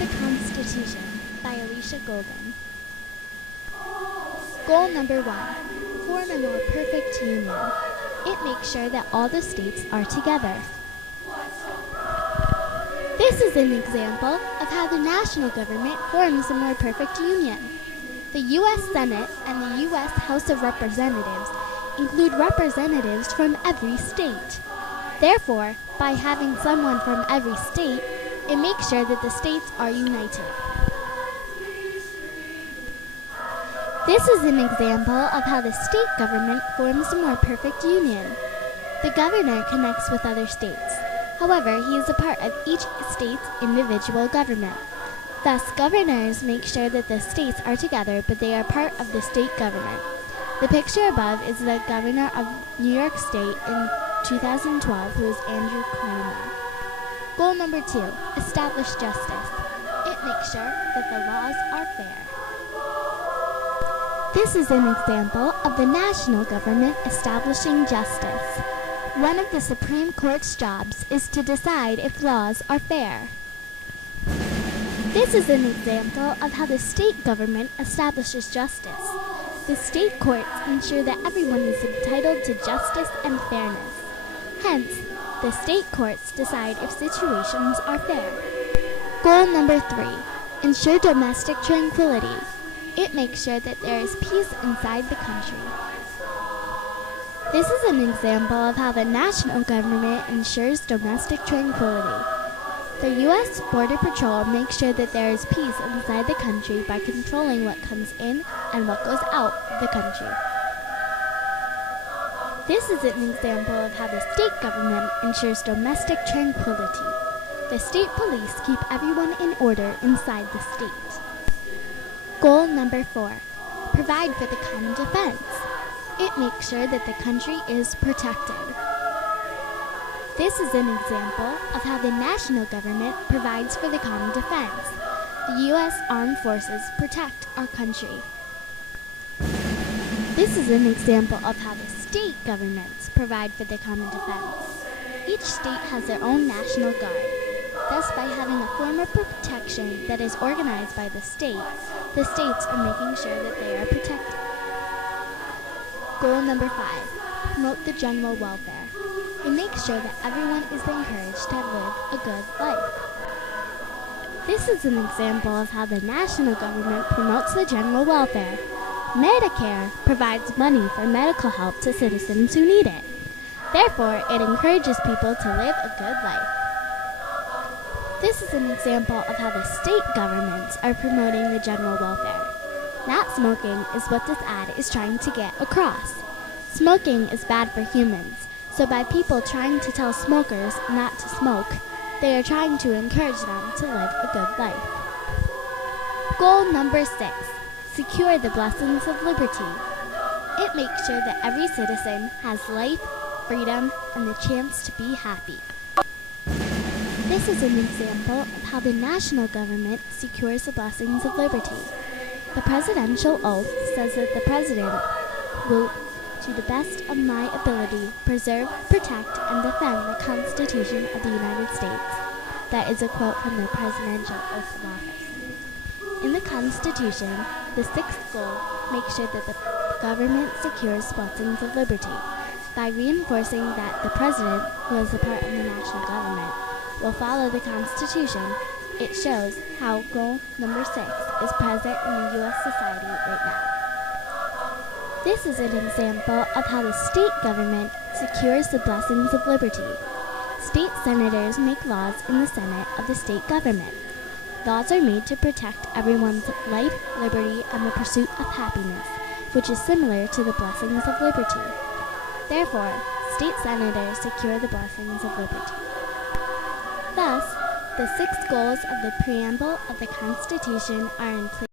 the Constitution by Alicia Golden. Goal number 1. Form a more perfect union. It makes sure that all the states are together. This is an example of how the national government forms a more perfect union. The U.S. Senate and the U.S. House of Representatives include representatives from every state. Therefore, by having someone from every state, it makes sure that the states are united. This is an example of how the state government forms a more perfect union. The governor connects with other states. However, he is a part of each state's individual government. Thus, governors make sure that the states are together, but they are part of the state government. The picture above is the governor of New York State in 2012, who is Andrew Cuomo. Goal number 2, establish justice. It makes sure that the laws are fair. This is an example of the national government establishing justice. One of the Supreme Court's jobs is to decide if laws are fair. This is an example of how the state government establishes justice. The state courts ensure that everyone is entitled to justice and fairness. Hence, the state courts decide if situations are fair. Goal number 3, ensure domestic tranquility. It makes sure that there is peace inside the country. This is an example of how the national government ensures domestic tranquility. The U.S. Border Patrol makes sure that there is peace inside the country by controlling what comes in and what goes out of the country. This is an example of how the state government ensures domestic tranquility. The state police keep everyone in order inside the state. Goal number 4, provide for the common defense. It makes sure that the country is protected. This is an example of how the national government provides for the common defense. The U.S. Armed Forces protect our country. This is an example of how the state governments provide for the common defense. Each state has their own National Guard. Thus, by having a form of protection that is organized by the states are making sure that they are protected. Goal number 5, promote the general welfare. It makes sure that everyone is encouraged to live a good life. This is an example of how the national government promotes the general welfare. Medicare provides money for medical help to citizens who need it. Therefore, it encourages people to live a good life. This is an example of how the state governments are promoting the general welfare. Not smoking is what this ad is trying to get across. Smoking is bad for humans, so by people trying to tell smokers not to smoke, they are trying to encourage them to live a good life. Goal number 6, secure the blessings of liberty. It makes sure that every citizen has life, freedom, and the chance to be happy. This is an example of how the national government secures the blessings of liberty. The presidential oath says that the president will, to the best of my ability, preserve, protect, and defend the Constitution of the United States. That is a quote from the presidential oath of office. In the Constitution, the 6th goal makes sure that the government secures blessings of liberty. By reinforcing that the president, who is a part of the national government, will follow the Constitution, it shows how goal number 6 is present in the U.S. society right now. This is an example of how the state government secures the blessings of liberty. State senators make laws in the Senate of the state government. Laws are made to protect everyone's life, liberty, and the pursuit of happiness, which is similar to the blessings of liberty. Therefore, state senators secure the blessings of liberty. Thus, the 6 goals of the preamble of the Constitution are in place.